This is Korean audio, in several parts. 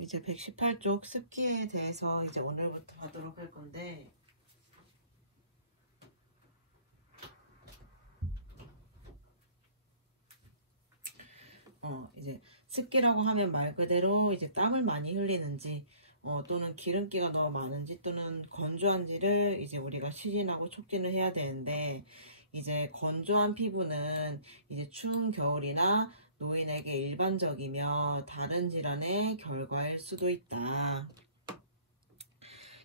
이제 118쪽 습기에 대해서 이제 오늘부터 하도록 할 건데, 이제 습기라고 하면 말 그대로 이제 땀을 많이 흘리는지, 또는 기름기가 너무 많은지, 또는 건조한지를 이제 우리가 시진하고 촉진을 해야 되는데, 이제 건조한 피부는 이제 추운 겨울이나 노인에게 일반적이며 다른 질환의 결과일 수도 있다.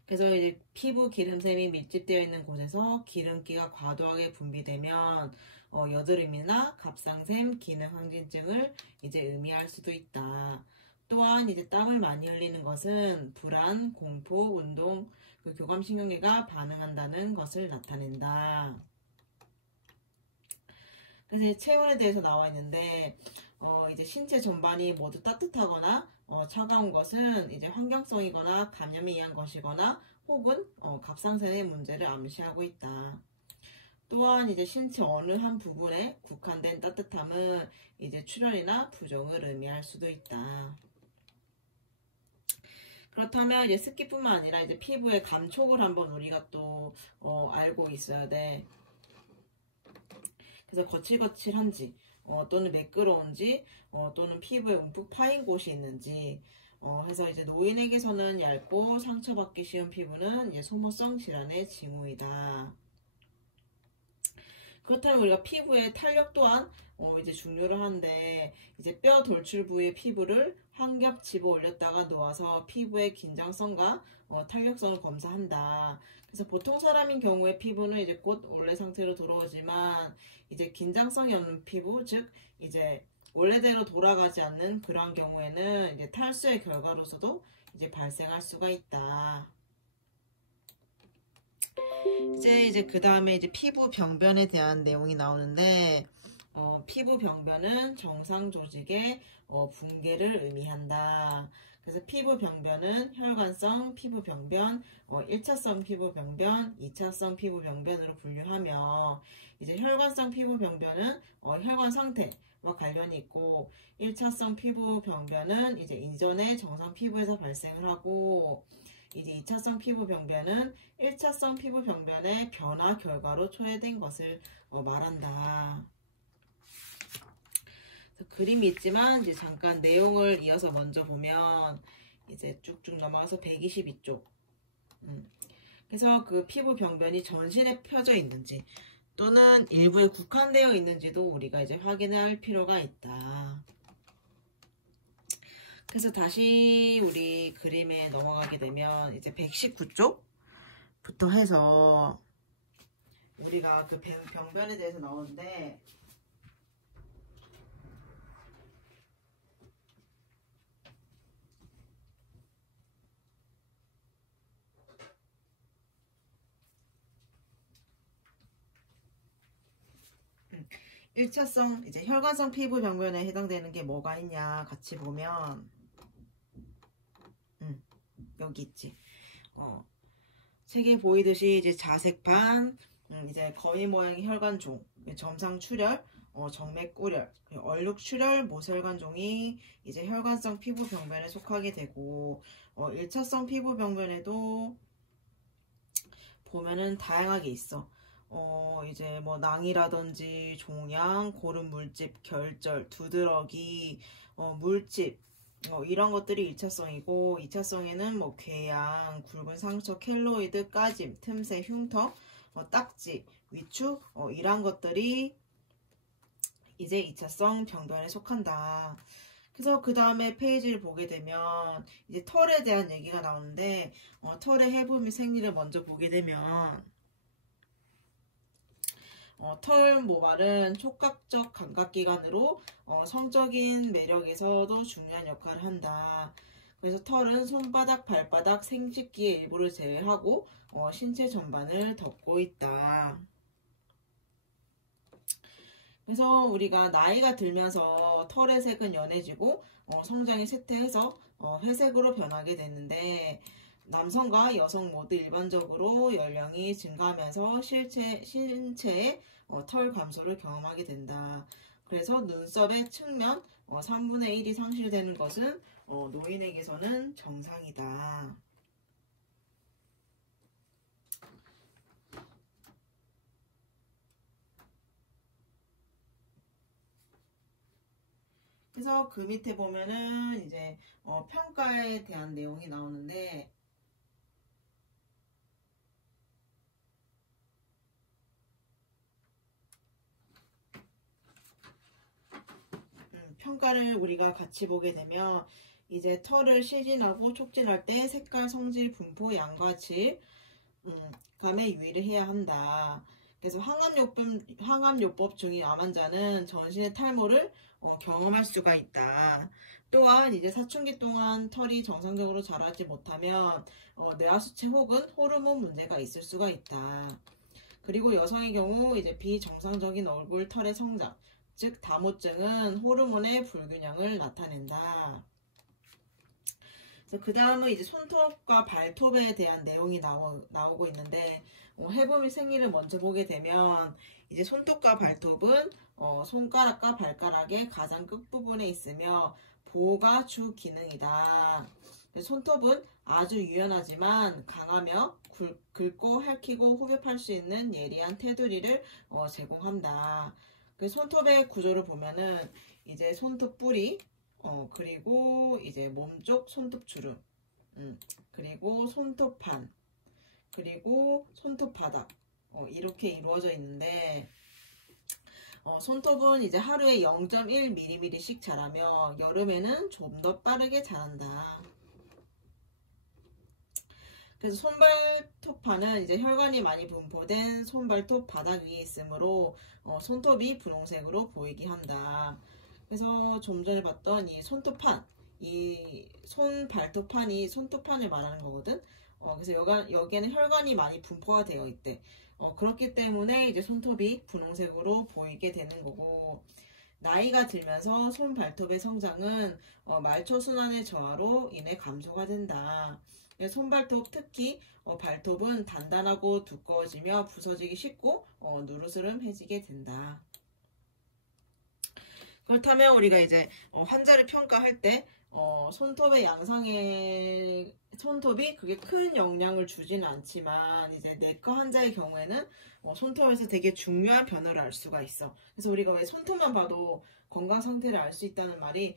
그래서 이제 피부 기름샘이 밀집되어 있는 곳에서 기름기가 과도하게 분비되면 여드름이나 갑상샘, 기능항진증을 이제 의미할 수도 있다. 또한 이제 땀을 많이 흘리는 것은 불안, 공포, 운동, 교감신경계가 반응한다는 것을 나타낸다. 그래서 체온에 대해서 나와 있는데, 이제 신체 전반이 모두 따뜻하거나 차가운 것은 이제 환경성이거나 감염에 의한 것이거나 혹은 갑상선의 문제를 암시하고 있다. 또한 이제 신체 어느 한 부분에 국한된 따뜻함은 이제 출혈이나 부종을 의미할 수도 있다. 그렇다면 이제 습기뿐만 아니라 이제 피부의 감촉을 한번 우리가 또 알고 있어야 돼. 그래서 거칠거칠한지 또는 매끄러운지 또는 피부에 움푹 파인 곳이 있는지 해서 이제 노인에게서는 얇고 상처받기 쉬운 피부는 이제 소모성 질환의 징후이다. 그렇다면 우리가 피부의 탄력 또한 이제 중요를 하는데, 이제 뼈 돌출 부위의 피부를 한 겹 집어 올렸다가 놓아서 피부의 긴장성과 탄력성을 검사한다. 그래서 보통 사람인 경우에 피부는 이제 곧 원래 상태로 돌아오지만, 이제 긴장성이 없는 피부, 즉 이제 원래대로 돌아가지 않는 그러한 경우에는 이제 탈수의 결과로서도 이제 발생할 수가 있다. 이제 그 다음에 이제 피부 병변에 대한 내용이 나오는데, 피부 병변은 정상 조직의 붕괴를 의미한다. 그래서 피부 병변은 혈관성 피부 병변, 1차성 피부 병변, 2차성 피부 병변으로 분류하며, 이제 혈관성 피부 병변은 혈관 상태와 관련이 있고, 1차성 피부 병변은 이제 이전에 정상 피부에서 발생을 하고, 이제 2차성 피부 병변은 1차성 피부 병변의 변화 결과로 초래된 것을 말한다. 그림이 있지만 이제 잠깐 내용을 이어서 먼저 보면 이제 쭉쭉 넘어가서 122쪽. 그래서 그 피부 병변이 전신에 펴져 있는지 또는 일부에 국한되어 있는지도 우리가 이제 확인할 필요가 있다. 그래서 다시 우리 그림에 넘어가게 되면 이제 119쪽부터 해서 우리가 그 병변에 대해서 나오는데, 일차성 이제 혈관성 피부 병변에 해당되는 게 뭐가 있냐 같이 보면 여기 있지. 책에 보이듯이 이제 자색판, 이제 거미 모양의 혈관종, 점상 출혈, 정맥 꿀혈, 얼룩 출혈, 모세혈관종이 이제 혈관성 피부 병변에 속하게 되고, 1차성 피부 병변에도 보면은 다양하게 있어. 이제 뭐 낭이라든지 종양, 고름 물집, 결절, 두드러기, 물집, 이런 것들이 1차성이고, 2차성에는 뭐 궤양, 굵은 상처, 켈로이드, 까짐, 틈새, 흉터, 딱지, 위축, 이런 것들이 이제 2차성 병변에 속한다. 그래서 그 다음에 페이지를 보게 되면 이제 털에 대한 얘기가 나오는데, 털의 해부 및 생리를 먼저 보게 되면 털 모발은 촉각적 감각기관으로 성적인 매력에서도 중요한 역할을 한다. 그래서 털은 손바닥, 발바닥, 생식기의 일부를 제외하고 신체 전반을 덮고 있다. 그래서 우리가 나이가 들면서 털의 색은 연해지고 성장이 쇠퇴해서 회색으로 변하게 되는데, 남성과 여성 모두 일반적으로 연령이 증가하면서 신체의 털 감소를 경험하게 된다. 그래서 눈썹의 측면 3분의 1이 상실되는 것은 노인에게서는 정상이다. 그래서 그 밑에 보면은 이제 평가에 대한 내용이 나오는데, 평가를 우리가 같이 보게 되면 이제 털을 시진하고 촉진할 때 색깔, 성질, 분포, 양과 질, 감에 유의를 해야 한다. 그래서 항암요법 중인 암 환자는 전신의 탈모를 경험할 수가 있다. 또한 이제 사춘기 동안 털이 정상적으로 자라지 못하면 뇌하수체 혹은 호르몬 문제가 있을 수가 있다. 그리고 여성의 경우 이제 비정상적인 얼굴 털의 성장, 즉 다모증은 호르몬의 불균형을 나타낸다. 그 다음은 이제 손톱과 발톱에 대한 내용이 나오고 있는데, 해부 및 생리를 먼저 보게 되면 이제 손톱과 발톱은 손가락과 발가락의 가장 끝부분에 있으며 보호가 주 기능이다. 손톱은 아주 유연하지만 강하며 긁고 핥히고 흡입할 수 있는 예리한 테두리를 제공한다. 그 손톱의 구조를 보면은 이제 손톱 뿌리, 그리고 이제 몸쪽 손톱 주름, 그리고 손톱판, 그리고 손톱 바닥, 이렇게 이루어져 있는데, 손톱은 이제 하루에 0.1mm씩 자라며 여름에는 좀 더 빠르게 자란다. 그래서 손발톱판은 이제 혈관이 많이 분포된 손발톱 바닥 위에 있으므로 손톱이 분홍색으로 보이게 한다. 그래서 좀 전에 봤던 이 손톱판, 이 손발톱판이 손톱판을 말하는 거거든. 그래서 여기에는 혈관이 많이 분포가 되어 있대. 그렇기 때문에 이제 손톱이 분홍색으로 보이게 되는 거고, 나이가 들면서 손발톱의 성장은 말초 순환의 저하로 인해 감소가 된다. 손발톱, 특히 발톱은 단단하고 두꺼워지며 부서지기 쉽고 누르스름해지게 된다. 그렇다면 우리가 이제 환자를 평가할 때 손톱의 손톱이 그게 큰 영향을 주지는 않지만 이제 내과 환자의 경우에는 손톱에서 되게 중요한 변화를 알 수가 있어. 그래서 우리가 왜 손톱만 봐도 건강 상태를 알 수 있다는 말이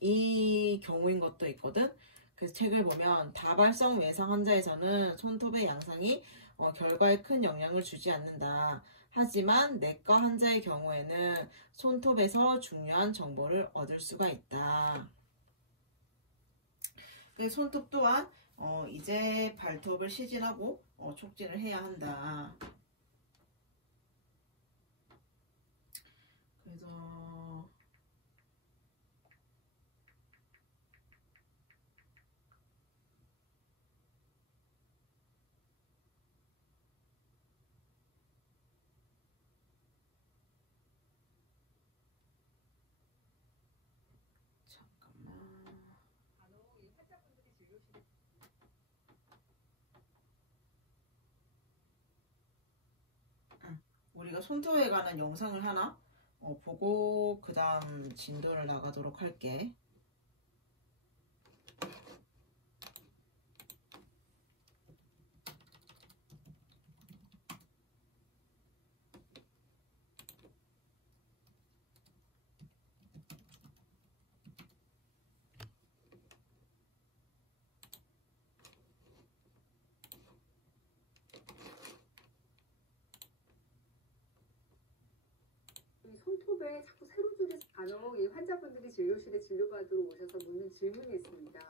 이 경우인 것도 있거든. 그래서 책을 보면 다발성 외상 환자에서는 손톱의 양상이 결과에 큰 영향을 주지 않는다. 하지만 내과 환자의 경우에는 손톱에서 중요한 정보를 얻을 수가 있다. 손톱 또한 이제 발톱을 시진하고 촉진을 해야 한다. 그래서 우리가 손톱에 관한 영상을 하나 보고 그 다음 진도를 나가도록 할게. 손톱에 자꾸 세로줄이 간혹 이 환자분들이 진료실에 진료받으러 오셔서 묻는 질문이 있습니다.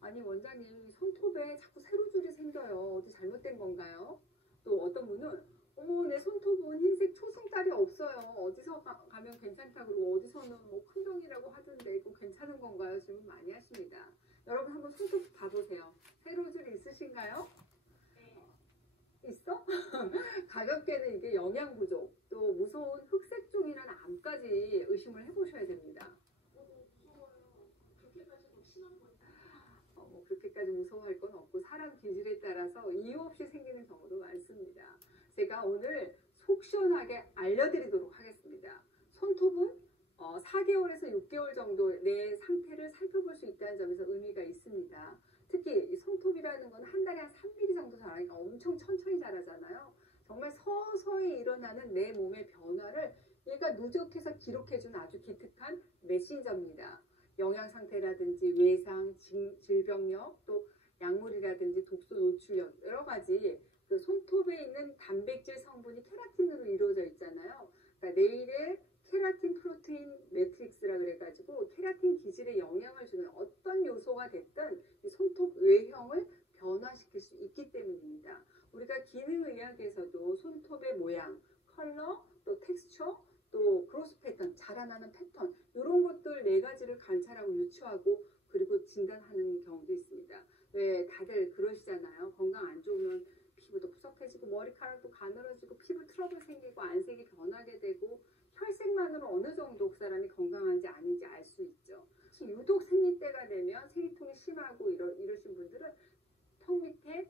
아니 원장님, 손톱에 자꾸 세로줄이 생겨요. 어디 잘못된 건가요? 또 어떤 분은 어머, 내 손톱은 흰색 초승달이 없어요. 어디서 가면 괜찮다 그러고 어디서는 뭐 큰 병이라고 하던데 이거 괜찮은 건가요? 질문 많이 하십니다. 여러분 한번 손톱 봐보세요. 세로줄이 있으신가요? 있어? 가볍게는 이게 영양 부족, 또 무서운 흑색종이라는 암까지 의심을 해보셔야 됩니다. 뭐 그렇게까지 무서워할 건 없고 사람 기질에 따라서 이유 없이 생기는 경우도 많습니다. 제가 오늘 속 시원하게 알려드리도록 하겠습니다. 손톱은 4개월에서 6개월 정도 내 상태를 살펴볼 수 있다는 점에서 의미가 있습니다. 특히 이 손톱이라는 건 한 달에 한 3mm 정도 자라니까 엄청 천천히 자라잖아요. 정말 서서히 일어나는 내 몸의 변화를 얘가 누적해서 기록해준 아주 기특한 메신저입니다. 영양 상태라든지 외상, 질병력, 또 약물이라든지 독소 노출력 여러 가지 그 손톱에 있는 단백질 성분이 케라틴으로 이루어져 있잖아요. 그러니까 내일의 케라틴 프로테인 매트릭스라 그래가지고 케라틴 기질에 영향을 주는 어떤 요소가 됐든 이 손톱 외형을 변화시킬 수 있기 때문입니다. 우리가 기능의학에서도 손톱의 모양, 컬러, 또 텍스처, 또 그로스 패턴, 자라나는 패턴 이런 것들 4가지를 관찰하고 유추하고 그리고 진단하는 경우도 있습니다. 왜 다들 그러시잖아요. 건강 안 좋으면 피부도 푸석해지고 머리카락도 가늘어지고 피부 트러블 생기고 안색이 변하게 되고 혈색만으로 어느 정도 그 사람이 건강한지 아닌지 알 수 있죠. 유독 생리때가 되면 생리통이 심하고 이러신 분들은 턱 밑에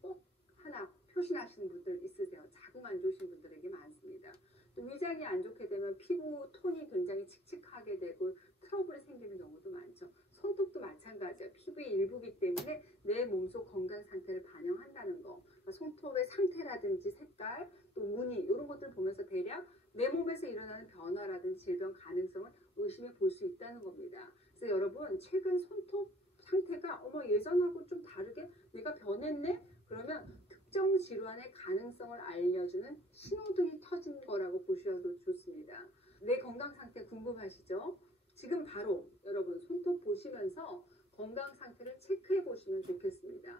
꼭 하나 표시나시는 분들 있으세요. 자궁 안 좋으신 분들에게 많습니다. 또 위장이 안 좋게 되면 피부 톤이 굉장히 칙칙하게 되고 트러블이 생기는 경우도 많죠. 손톱도 마찬가지예요. 피부의 일부이기 때문에 내 몸속 건강 상태를 반영한다는 거. 그러니까 손톱의 상태라든지 색깔, 또 무늬 이런 것들을 보면서 대략 내 몸에서 일어나는 변화라든지 질병 가능성을 의심해 볼 수 있다는 겁니다. 그래서 여러분 최근 손톱 상태가 예전하고 좀 다르게 내가 변했네? 그러면 특정 질환의 가능성을 알려주는 신호등이 터진 거라고 보셔도 좋습니다. 내 건강 상태 궁금하시죠? 지금 바로 여러분 손톱 보시면서 건강 상태를 체크해 보시면 좋겠습니다.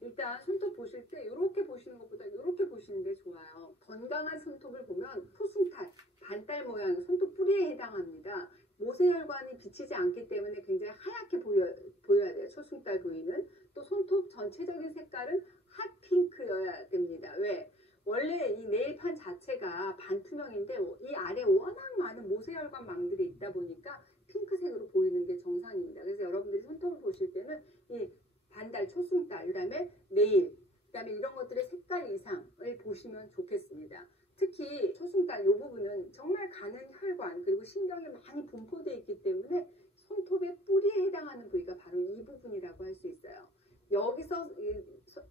일단 손톱 보실 때 이렇게 보시는 것보다 이렇게 보시는 게 좋아요. 건강한 손톱을 보면 포승탈, 반달 모양 손톱 뿌리에 해당합니다. 모세혈관이 비치지 않기 때문에 굉장히 하얗게 보여야 돼요. 초승달 부위는. 또 손톱 전체적인 색깔은 핫핑크여야 됩니다. 왜? 원래 이 네일판 자체가 반투명인데 이 아래 워낙 많은 모세혈관 망들이 있다 보니까 핑크색으로 보이는 게 정상입니다. 그래서 여러분들이 손톱을 보실 때는 이 반달, 초승달, 그 다음에 네일, 그 다음에 이런 것들의 색깔 이상을 보시면 좋겠습니다. 특히 초승달 이 부분은 정말 가는 혈관 그리고 신경이 많이 분포되어 있기 때문에 손톱의 뿌리에 해당하는 부위가 바로 이 부분이라고 할 수 있어요. 여기서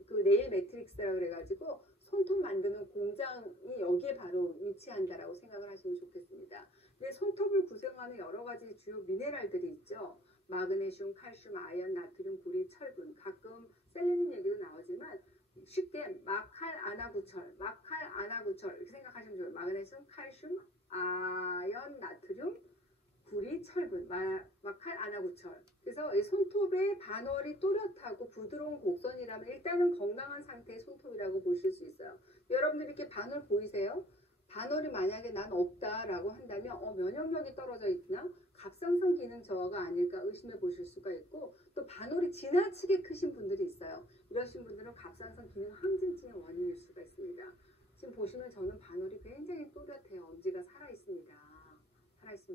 그 네일 매트릭스라고 그래가지고 손톱 만드는 공장이 여기에 바로 위치한다라고 생각을 하시면 좋겠습니다. 근데 손톱을 구성하는 여러 가지 주요 미네랄들이 있죠. 마그네슘, 칼슘, 아연, 나트륨, 구리, 철분, 가끔 셀레늄 얘기도 나오지만 쉽게 마칼아나구철 이렇게 생각하시면 좋아요. 마그네슘, 칼슘, 아연, 나트륨, 구리, 철분, 마칼아나구철. 그래서 이 손톱의 반월이 또렷하고 부드러운 곡선이라면 일단은 건강한 상태의 손톱이라고 보실 수 있어요. 여러분들 이렇게 반월 보이세요? 반월이 만약에 난 없다라고 한다면 면역력이 떨어져 있나? 갑상선 기능 저하가 아닐까 의심해 보실 수가 있고 또 반월이 지나치게 크신 분들이 있어요. 이러신 분들은 갑상선 기능 항진증의 원인일 수가 있습니다. 지금 보시면 저는 반월이 굉장히 또렷해요. 엄지가 살아있습니다.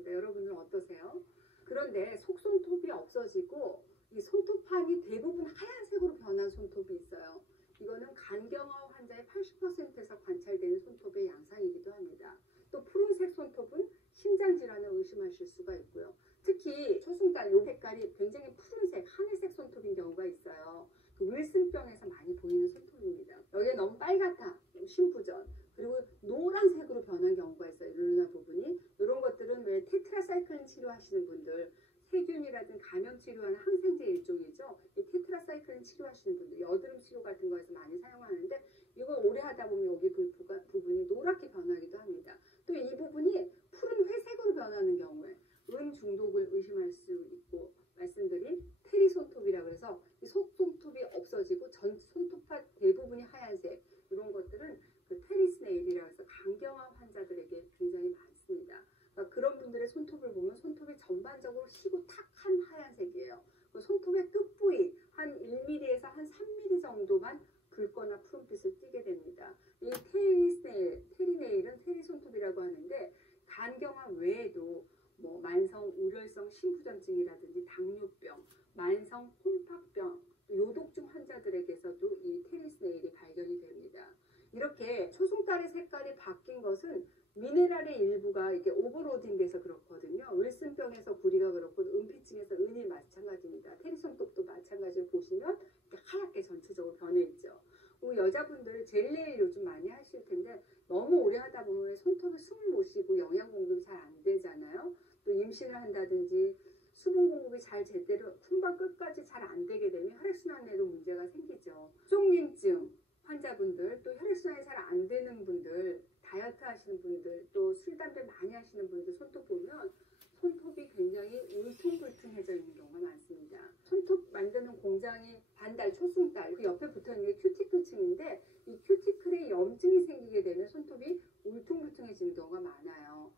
여러분들은 어떠세요? 그런데 속손톱이 없어지고 이 손톱판이 대부분 하얀색으로 변한 손톱이 있어요. 이거는 간경화 환자의 80%에서 관찰되는 손톱의 양상이기도 합니다. 또 푸른색 손톱은 심장질환을 의심하실 수가 있고요. 특히 초승달 요 색깔이 굉장히 푸른색, 하늘색 손톱인 경우가 있어요. 그 윌슨병에서 많이 보이는 손톱입니다. 여기에 너무 빨갛다, 심부전, 그리고 노란색으로 변한 경우가 있어요. 룰루나 부분이. 이런 것들은 왜 테트라사이클린 치료하시는 분들, 세균이라든 감염 치료하는 항생제 일종이죠. 이 테트라사이클린 치료하시는 분들, 여드름 치료 같은 거에서 많이 사용하는데 이걸 오래 하다 보면 여기 부분이 노랗게 변하기도 합니다. 또 이 부분이 푸른 회색으로 변하는 경우에 은 중독을 의심할 수 있고 말씀드린 테리 손톱이라 그래서 이 속손톱이 없어지고 전 손톱파 대부분이 하얀색 이런 것들은 그 테리스 네일이라고 해서 간경화 환자들에게 굉장히 많습니다. 그러니까 그런 분들의 손톱을 보면 손톱이 전반적으로 시고 탁한 하얀색이에요. 손톱의 끝부위 한 1mm에서 한 3mm 정도만 붉거나 푸른빛을 띠게 됩니다. 이 테리네일은 테리 손톱이라고 하는데 간경화 외에도 만성 우렬성 심부전증이라든지 당뇨병, 만성 홈팍병, 요독증 환자들에게서도 이 테리스 네일이 발견이 됩니다. 이렇게 초승달의 색깔이 바뀐 것은 미네랄의 일부가 이게 오버로딩 돼서 그렇거든요. 허리 손톱도 마찬가지로 보시면 이렇게 하얗게 전체적으로 변해 있죠. 여자분들 젤네일 요즘 많이 하실 텐데 너무 오래 하다 보면 손톱에 숨을 못 쉬고 영양 공급이 잘 안 되잖아요. 또 임신을 한다든지 수분 공급이 잘 제대로 품바 끝까지 잘 안 되게 되면 혈액순환에도 문제가 생기죠. 수족냉증 환자분들, 또 혈액순환이 잘 안 되는 분들, 다이어트 하시는 분들, 또 술, 담배 많이 하시는 분들 손톱 보면 손톱이 굉장히 울퉁불퉁해져 있는 경우가 많습니다. 손톱 만드는 공장이 반달, 초승달, 그 옆에 붙어있는 게 큐티클층인데 이 큐티클에 염증이 생기게 되면 손톱이 울퉁불퉁해지는 경우가 많아요.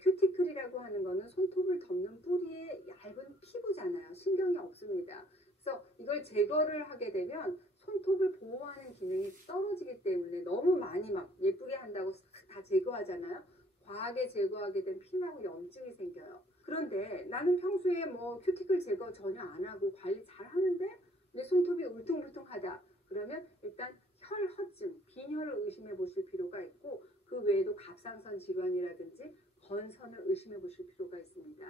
큐티클이라고 하는 거는 손톱을 덮는 뿌리의 얇은 피부잖아요. 신경이 없습니다. 그래서 이걸 제거를 하게 되면 손톱을 보호하는 기능이 떨어지기 때문에 너무 많이 막 예쁘게 한다고 다 제거하잖아요. 과하게 제거하게 되면 피나고 염증이 생겨요. 그런데 나는 평소에 뭐 큐티클 제거 전혀 안 하고 관리 잘 하는데 내 손톱이 울퉁불퉁하다. 그러면 일단 혈허증, 빈혈을 의심해 보실 필요가 있고 그 외에도 갑상선 질환이라든지 건선을 의심해 보실 필요가 있습니다.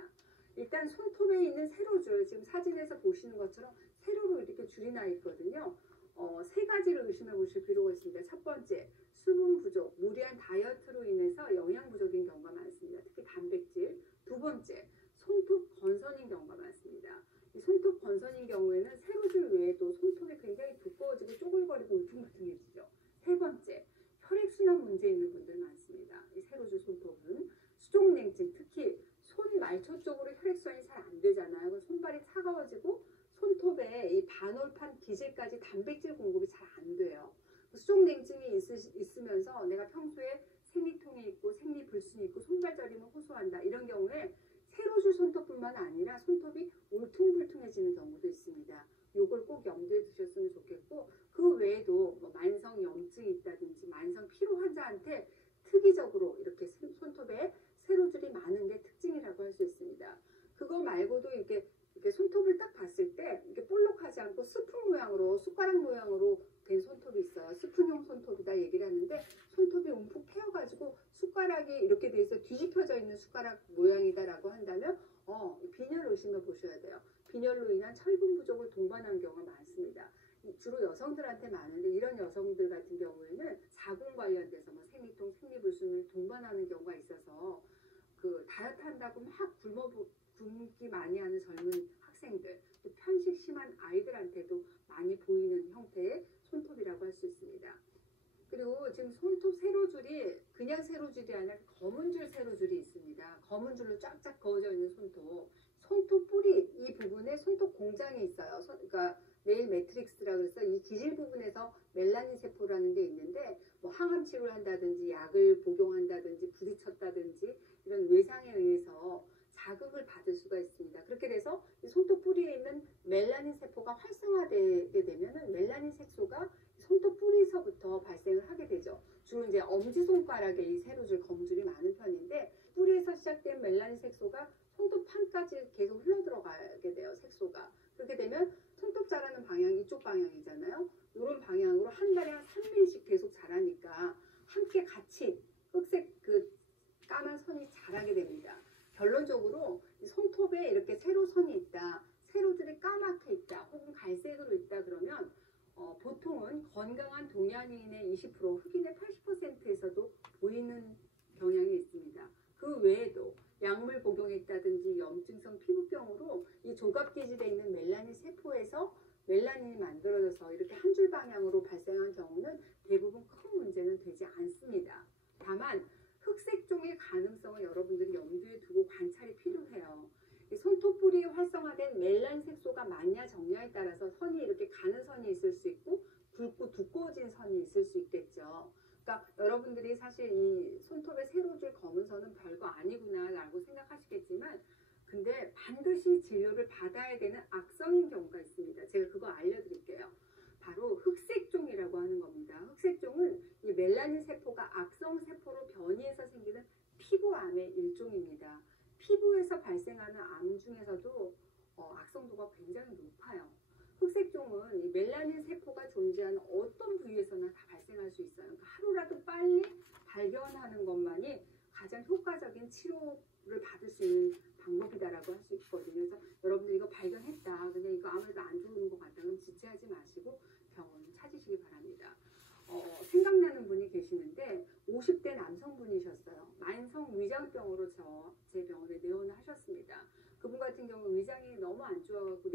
일단 손톱에 있는 세로줄, 지금 사진에서 보시는 것처럼 세로로 이렇게 줄이 나 있거든요. 세 가지를 의심해 보실 필요가 있습니다. 첫 번째, 수분 부족, 무리한 다이어트로 인해서 영양 부족인 경우가 많습니다. 특히 단백질. 두 번째, 손톱 건선인 경우가 많습니다. 이 손톱 건선인 경우에는 세로줄 외에도 손톱이 굉장히 두꺼워지고 쪼글거리고 울퉁불퉁해지죠. 세 번째, 혈액순환 문제 있는 분들 많습니다. 이 세로줄 손톱은 수족냉증, 특히 손 말초 쪽으로 혈액순환이 잘 안 되잖아요. 손발이 차가워지고 손톱에 이 반올판 기질까지 단백질 공급이 잘 안 돼요. 수족냉증이 있으면서 내가 평소에 생리통이 있고 생리불순이 있고 손발 저리면 호소한다. 이런 경우에 세로줄 손톱뿐만 아니라 손톱이 울퉁불퉁해지는 경우도 있습니다. 요걸 꼭 염두에 두셨으면 좋겠고 그 외에도 뭐 만성 염증이 있다든지 만성 피로 환자한테 특이적으로 이렇게 손톱에 세로줄이 많은 게 특징이라고 할 수 있습니다. 그거 말고도 이렇게 손톱을 딱 봤을 때 이렇게 볼록하지 않고 스푼 모양으로 숟가락 모양으로 된 손톱이 있어요. 스푼형 손톱이다 얘기를 하는데 손톱이 움푹 패여가지고 숟가락이 이렇게 돼 있어 뒤집혀져 있는 숟가락 모양이다라고 한다면 빈혈 의심해 보셔야 돼요. 빈혈로 인한 철분 부족을 동반한 경우가 많습니다. 주로 여성들한테 많은데 이런 여성들 같은 경우에는 자궁 관련돼서 뭐 생리통, 생리불순을 동반하는 경우가 있어서 그 다이어트 한다고 막 굶기 많이 하는 젊은 학생들, 또 편식 심한 아이들한테도 많이 보이는 형태의 손톱이라고 할 수 있습니다. 그리고 지금 손톱 세로줄이 그냥 세로줄이 아니라 검은 줄 세로줄이 있습니다. 검은 줄로 쫙쫙 그어져 있는 손톱. 손톱 뿌리 이 부분에 손톱 공장이 있어요. 그러니까 네일 매트릭스라고 해서 이 기질 부분에서 멜라닌 세포라는 게 있는데 뭐 항암 치료를 한다든지 약을 복용한다든지 부딪혔다든지 이런 외상에 의해서 자극을 받을 수가 있습니다. 그렇게 돼서 이 손톱 뿌리에 있는 멜라닌 세포가 활성화되게 되면은 멜라닌 색소가 손톱 뿌리에서부터 발생을 하게 되죠. 주로 이제 엄지손가락에 이 세로줄, 검줄이 많은 편인데 뿌리에서 시작된 멜라닌 색소가 손톱 판까지 계속 흘러들어가게 돼요. 색소가. 그렇게 되면 손톱 자라는 방향이 이쪽 방향이잖아요. 이런 방향으로 한 달에 한 3mm씩 계속 자라니까 함께 같이 흑색 그 까만 선이 자라게 됩니다. 결론적으로 손톱에 이렇게 세로선이 있다, 세로줄이 까맣게 있다, 혹은 갈색으로 있다 그러면 보통은 건강한 동양인의 20%, 흑인의 80%에서도 보이는 경향이 있습니다. 그 외에도 약물 복용했다든지 염증성 피부병으로 이 조갑기질에 있는 멜라닌 세포에서 멜라닌이 만들어져서 이렇게 한 줄 방향으로 발생한 경우는 대부분 큰 문제는 되지 않습니다. 다만 흑색종의 가능성을 여러분들이 염두에 두고 관찰이 필요해요. 이 손톱 뿌리에 활성화된 멜라닌 색소가 많냐 적냐에 따라서 선이 이렇게 가는 선이 있을 수 있고 굵고 두꺼워진 선이 있을 수 있겠죠. 그러니까 여러분들이 사실 이 손톱의 세로줄 검은 선은 별거 아니구나 라고 생각하시겠지만 근데 반드시 진료를 받아야 되는 악성인 경우가 있습니다. 제가 그거 알려드릴게요. 바로 흑색종이라고 하는 겁니다. 흑색종은 이 멜라닌 세포가 악성 세포로 변이해서 생기는 피부암의 일종입니다. 피부에서 발생하는 암 중에서도 악성도가 굉장히 높아요. 흑색종은 이 멜라닌 세포가 존재하는 어떤 부위에서나 다 발생할 수 있어요. 그러니까 하루라도 빨리 발견하는 것만이 가장 효과적인 치료를 받을 수 있는 방법이다라고 할 수 있거든요. 그래서 여러분들 이거 발견했다. 근데 이거 아무래도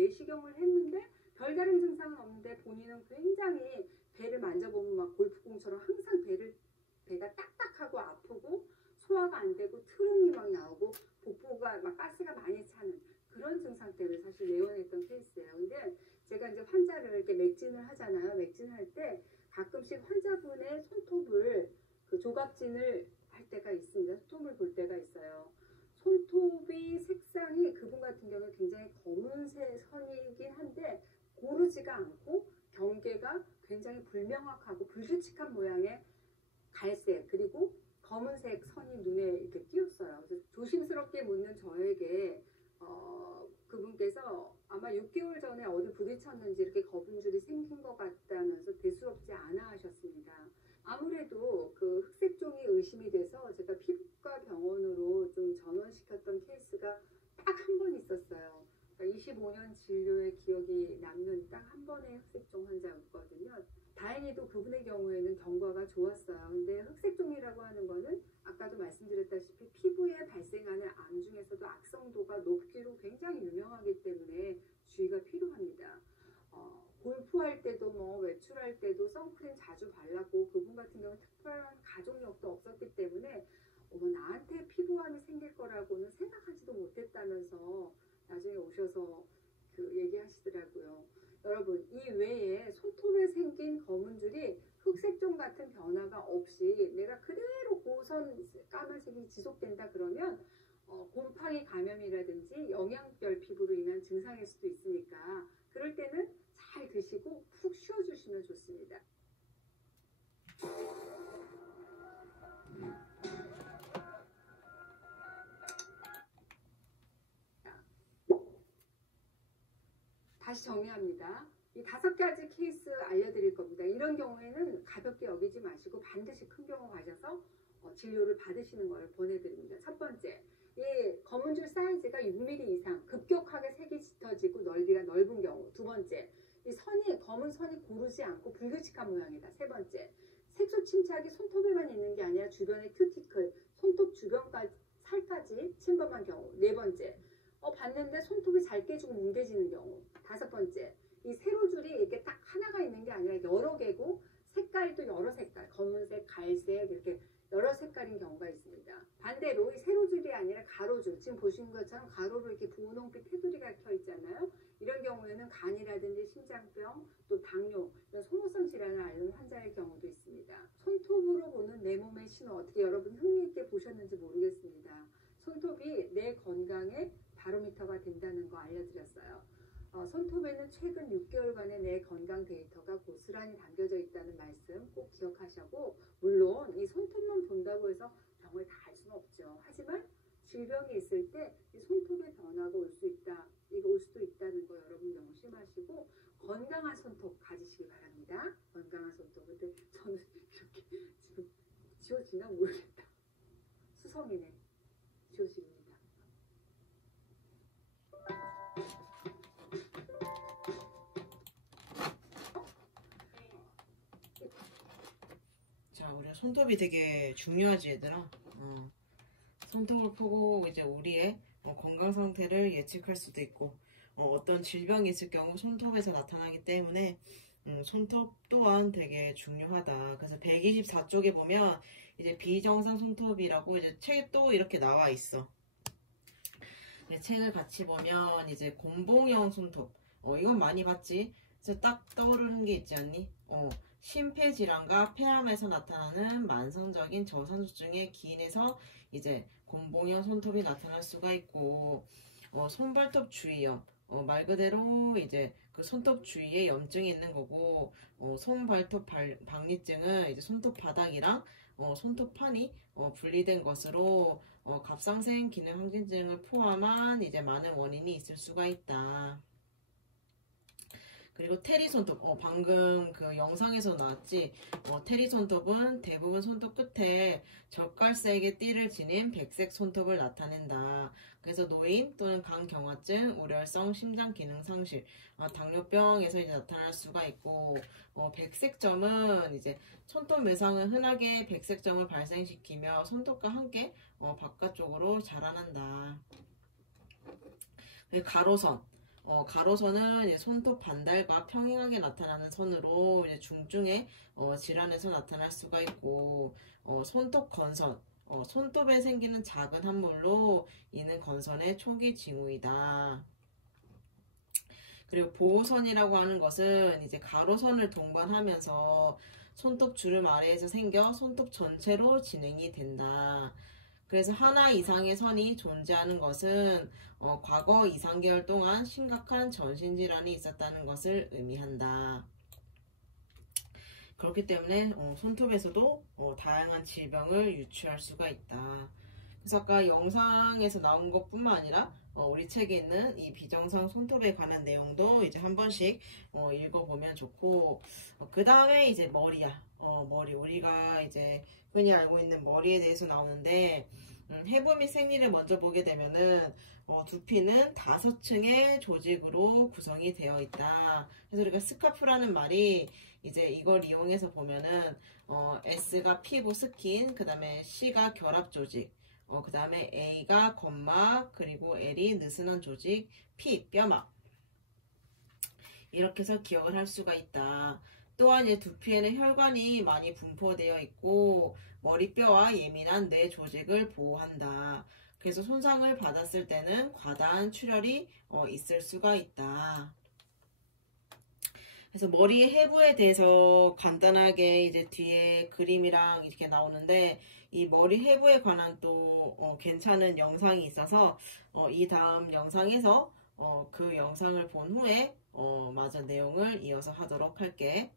내시경을 했는데 별다른 증상은 없는데 본인은 굉장히 배를 만져보면 막 골프공처럼 항상 배가 딱딱하고 아프고 소화가 안 되고 트름이 막 나오고 복부가 막 가스가 많이 차는 그런 증상 때문에 사실 내원했던 케이스예요. 근데 제가 이제 환자를 이렇게 맥진을 하잖아요. 맥진을 할 때 가끔씩 환자분의 손톱을 그 조각진을 할 때가 있습니다. 손톱을 볼 때가 있어요. 손톱이 색상이 그분 같은 경우는 굉장히 검은색 선이긴 한데 고르지가 않고 경계가 굉장히 불명확하고 불규칙한 모양의 갈색 그리고 검은색 선이 눈에 이렇게 띄었어요. 그래서 조심스럽게 묻는 저에게 그분께서 아마 6개월 전에 어디 부딪혔는지 이렇게 거품줄이 생긴 것 같다면서 대수롭지 않아 하셨습니다. 아무래도 그 흑색종이 의심이 돼서 제가 피부과 병원으로 좀 전원시켰던 케이스가 딱 한 번 있었어요. 그러니까 25년 진료의 기억이 남는 딱 한 번의 흑색종 환자였거든요. 다행히도 그분의 경우에는 경과가 좋았어요. 근데 흑색종이라고 하는 거는 아까도 말씀드렸다시피 피부에 발생하는 암 중에서도 악성도가 높기로 굉장히 유명하기 때문에 주의가 필요합니다. 골프할 때도 뭐 외출할 때도 선크림 자주 발랐고 그분 같은 경우는 특별한 가족력도 없었기 때문에 나한테 피부암이 생길 거라고는 생각하지도 못했다면서 나중에 오셔서 그 얘기하시더라고요. 여러분 이 외에 손톱에 생긴 검은 줄이 흑색종 같은 변화가 없이 내가 그대로 고선 까만색이 지속된다 그러면 곰팡이 감염이라든지 영양별 피부로 인한 증상일 수도 있으니까 그럴 때는 잘 드시고 푹 쉬어주시면 좋습니다. 다시 정리합니다. 이 5가지 케이스 알려드릴 겁니다. 이런 경우에는 가볍게 여기지 마시고 반드시 큰 병원 가셔서 진료를 받으시는 걸 권해드립니다. 첫 번째, 이 검은 줄 사이즈가 6mm 이상 급격하게 색이 짙어지고 넓이가 넓은 경우. 두 번째, 이 검은 선이 고르지 않고 불규칙한 모양이다. 세 번째, 색소 침착이 손톱에만 있는 게 아니라 주변의 큐티클, 손톱 주변까지 살까지 침범한 경우. 네 번째, 봤는데 손톱이 잘 깨지고 뭉개지는 경우. 다섯 번째, 이 세로줄이 이렇게 딱 하나가 있는 게 아니라 여러 개고 색깔도 여러 색깔, 검은색, 갈색 이렇게 여러 색깔인 경우가 있습니다. 반대로 이 세로줄이 아니라 가로줄, 지금 보시는 것처럼 가로로 이렇게 분홍빛 테두리가 켜 있잖아요. 이런 경우에는 간이라든지 심장병, 또 당뇨, 이런 소모성 질환을 앓는 환자의 경우도 있습니다. 손톱으로 보는 내 몸의 신호, 어떻게 여러분 흥미있게 보셨는지 모르겠습니다. 손톱이 내 건강의 바로미터가 된다는 거 알려드렸어요. 손톱에는 최근 6개월간의 내 건강 데이터가 고스란히 담겨져 있다는 말씀 꼭 기억하시고, 물론 이 손톱만 본다고 해서 병을 다 알 수는 없죠. 하지만 질병이 있을 때 이 손톱의 변화가 올 수 있다, 이거 올 수도 있다는 거 여러분 명심하시고 건강한 손톱 가지시기 바랍니다. 건강한 손톱. 근데 저는 이렇게 지금 지워지나 모르겠다. 수성이네. 지워집니다. 자, 우리 손톱이 되게 중요하지, 얘들아. 손톱을 보고 이제 우리의 건강 상태를 예측할 수도 있고, 어떤 질병이 있을 경우 손톱에서 나타나기 때문에 손톱 또한 되게 중요하다. 그래서 124쪽에 보면 이제 비정상 손톱이라고 이제 책에 또 이렇게 나와 있어. 책을 같이 보면 이제 곤봉형 손톱, 이건 많이 봤지? 그래서 딱 떠오르는 게 있지 않니? 심폐질환과 폐암에서 나타나는 만성적인 저산소증의 기인에서 이제 곤봉형 손톱이 나타날 수가 있고, 손발톱 주위염, 말 그대로 이제 그 손톱 주위에 염증이 있는 거고, 손발톱 박리증은 이제 손톱 바닥이랑 손톱판이 분리된 것으로 갑상생 기능 항진증을 포함한 이제 많은 원인이 있을 수가 있다. 그리고 테리 손톱, 방금 그 영상에서 나왔지. 테리 손톱은 대부분 손톱 끝에 젓갈색의 띠를 지닌 백색 손톱을 나타낸다. 그래서 노인 또는 간경화증, 우려성 심장 기능 상실, 당뇨병에서 이제 나타날 수가 있고, 백색점은 이제 손톱 외상은 흔하게 백색점을 발생시키며 손톱과 함께 바깥쪽으로 자라난다. 가로선. 가로선은 이제 손톱 반달과 평행하게 나타나는 선으로 이제 중증의 질환에서 나타날 수가 있고, 손톱 건선, 손톱에 생기는 작은 함몰로 이는 건선의 초기 징후이다. 그리고 보호선이라고 하는 것은 이제 가로선을 동반하면서 손톱 주름 아래에서 생겨 손톱 전체로 진행이 된다. 그래서 하나 이상의 선이 존재하는 것은 과거 2, 3개월 동안 심각한 전신질환이 있었다는 것을 의미한다. 그렇기 때문에 손톱에서도 다양한 질병을 유추할 수가 있다. 그래서 아까 영상에서 나온 것뿐만 아니라 우리 책에 있는 이 비정상 손톱에 관한 내용도 이제 한 번씩 읽어보면 좋고, 그 다음에 이제 머리야. 머리. 우리가 이제 흔히 알고 있는 머리에 대해서 나오는데, 해부 및 생리를 먼저 보게 되면은 두피는 5층의 조직으로 구성이 되어 있다. 그래서 우리가 스카프라는 말이 이제 이걸 이용해서 보면은 S가 피부 스킨, 그 다음에 C가 결합 조직, 그 다음에 A가 점막, 그리고 L이 느슨한 조직, P, 뼈막. 이렇게 해서 기억을 할 수가 있다. 또한 이제 두피에는 혈관이 많이 분포되어 있고 머리뼈와 예민한 뇌 조직을 보호한다. 그래서 손상을 받았을 때는 과다한 출혈이 있을 수가 있다. 그래서 머리의 해부에 대해서 간단하게 이제 뒤에 그림이랑 이렇게 나오는데, 이 머리 해부에 관한 또 괜찮은 영상이 있어서 이 다음 영상에서 그 영상을 본 후에 마저 내용을 이어서 하도록 할게.